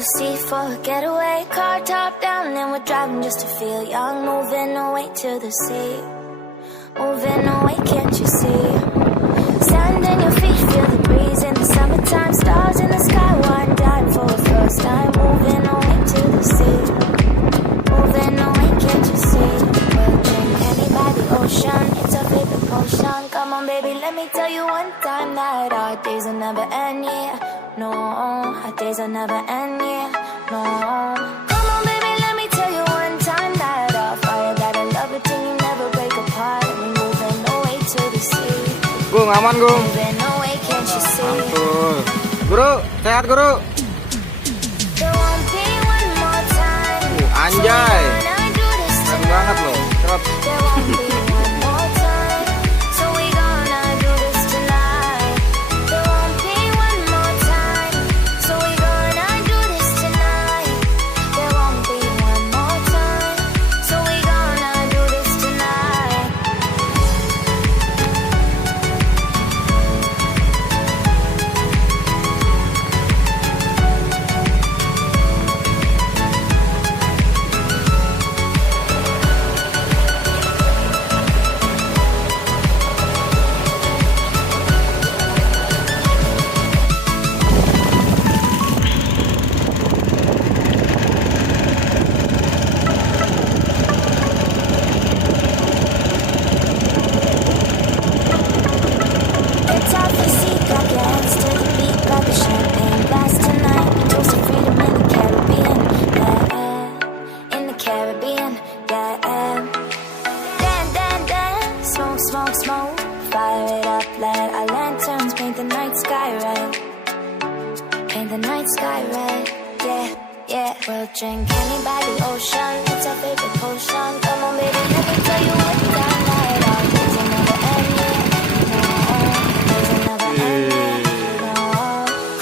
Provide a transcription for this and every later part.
the sea for a getaway. Car top down and we're driving just to feel young. Moving away to the sea. Moving away, can't you see? Sand in your feet, feel the breeze in the summertime. Stars in the sky, one dime for the first time. Moving away to the sea. Moving away, can't you see? We'll drink honey by the ocean. It's our favorite potion. Come on, baby, let me tell you one time that our days will never end, yeah. No, our days will never end, yeah. No. Come on, baby, let me tell you one time that our fire got a love it till you never break apart. We're moving away to the sea. Gung, aman Gung. Moving away, can't you see? Mantul. Guru, sehat Guru. There won't be one more time. Anjay. So when I do this Keren banget loh. Cepet. there won't be one more time. So we gonna do this tonight. There won't be one more time. So we gonna do this tonight. There won't be one more time. So we gonna do this tonight. It's our physique, got your hands to the beat, grab a champagne glass tonight. Toast to freedom in the Caribbean, yeah. In the Caribbean, yeah. Dan, dan, dan, smoke, smoke, smoke. Fire it up, let our lanterns paint the night sky red. Paint the night sky red, yeah, yeah. We'll drink honey by the ocean, it's our favorite potion. Come on, baby, let me tell you what time that our days will never end, yeah.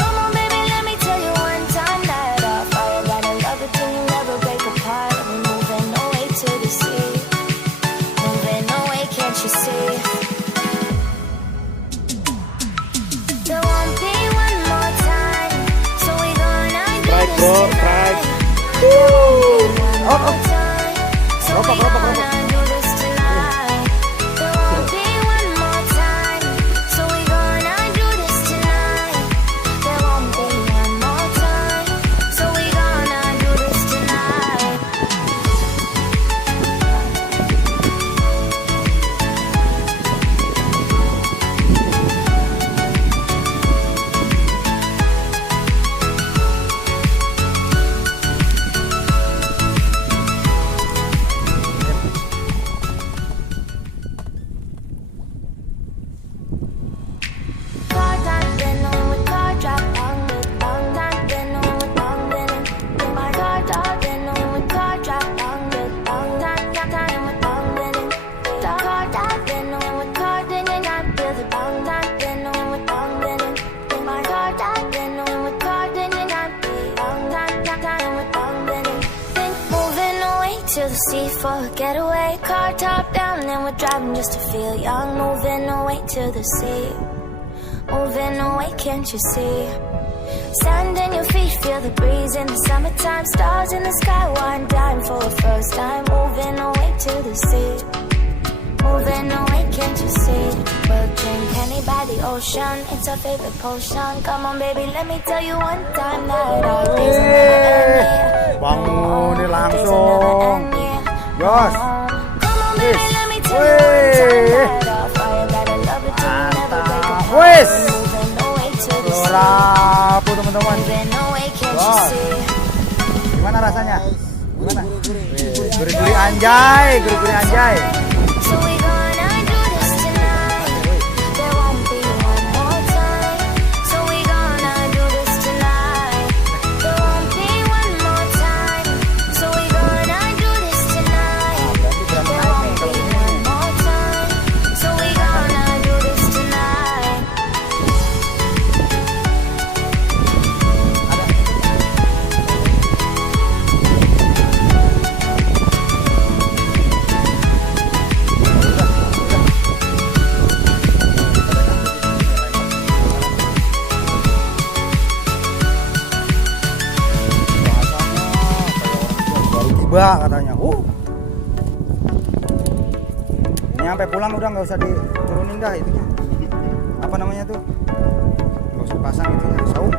Come on, baby, let me tell you one time that our fire got a love it till you never break apart. We're moving away to the sea. Moving away, can't you see? There won't be one more time. So we gonna do Right, this bro, tonight. right. There won't be one Oh, more time. So we gonna do this tonight. There won't be one more time. So we gonna do this tonight. There won't be one more time. So we gonna do this tonight. Car top, then on with car drop, on with on top, then on with on winning. Then my car top, then on with car drop, on with on top, time with on winning. Car top, then on with car, then you not feel the on top, then on with on winning. Then my car top, then on with car, then you not be on top, time with on winning. Then moving away to the sea for a getaway. Car top down and we're driving just to feel young. Moving away to the sea. Moving away, can't you see? Sand in your feet, feel the breeze in the summertime. Stars in the sky, one dime for the first time. Moving away to the sea. Moving away, can't you see? We'll drink honey by the ocean, it's our favorite potion. Come on, baby, let me tell you one time that our days will never end, yeah. Bangun Our days will never langsung. end, yeah. Jos. Come on, baby, let me tell you one time that our fire got a love it till you never break apart. Wes. Moving away to the sea. Rapuh teman-teman. Moving away, can't you Bos. see? Gimana rasanya? Gimana? Gurih-gurih anjay, gurih-gurih anjay. So we gonna do this tonight. There won't be one more time. So we gonna do this tonight. There won't be one more time. So we gonna do this tonight. There won't be one more time. So we gonna do this tonight. Ini sampai pulang udah nggak usah diturunin dah itunya. Apa namanya tuh? Nggak usah dipasang itunya, saung.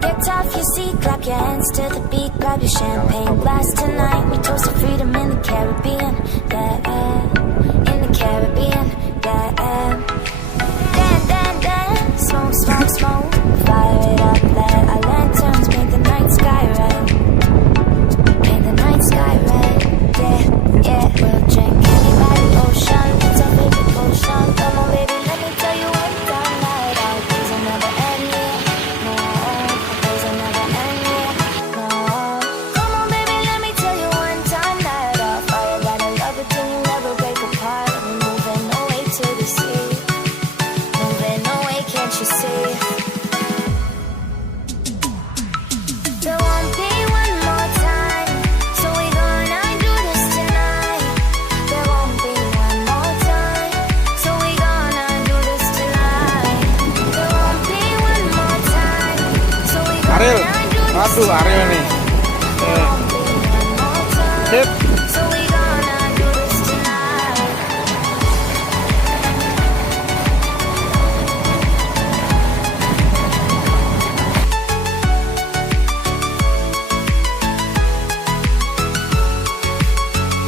Get off your seat, clap your hands to the beat, grab your champagne glass tonight. We toast to freedom in the Caribbean, yeah, in the Caribbean, yeah. Dan, dan, dan, smoke, smoke, smoke, fire it up, let our lanterns paint the night sky red, paint the night sky red, yeah, yeah. We'll drink any by the ocean, it's our favorite potion. Come on, baby, let me tell you one time night out, things will never end, yeah, no, things will never end, yeah, no. Come on, baby, let me tell you one time night out, fire gotta love it till you never break apart. We're moving away to the sea, moving away, can't you see? There won't be one more time, so we gonna do this tonight. There won't be one more time, so we gonna do this tonight. There won't be one more time, so we Ariel, gonna do this aduh Ariel nih. tonight. There won't be one more time. Sip.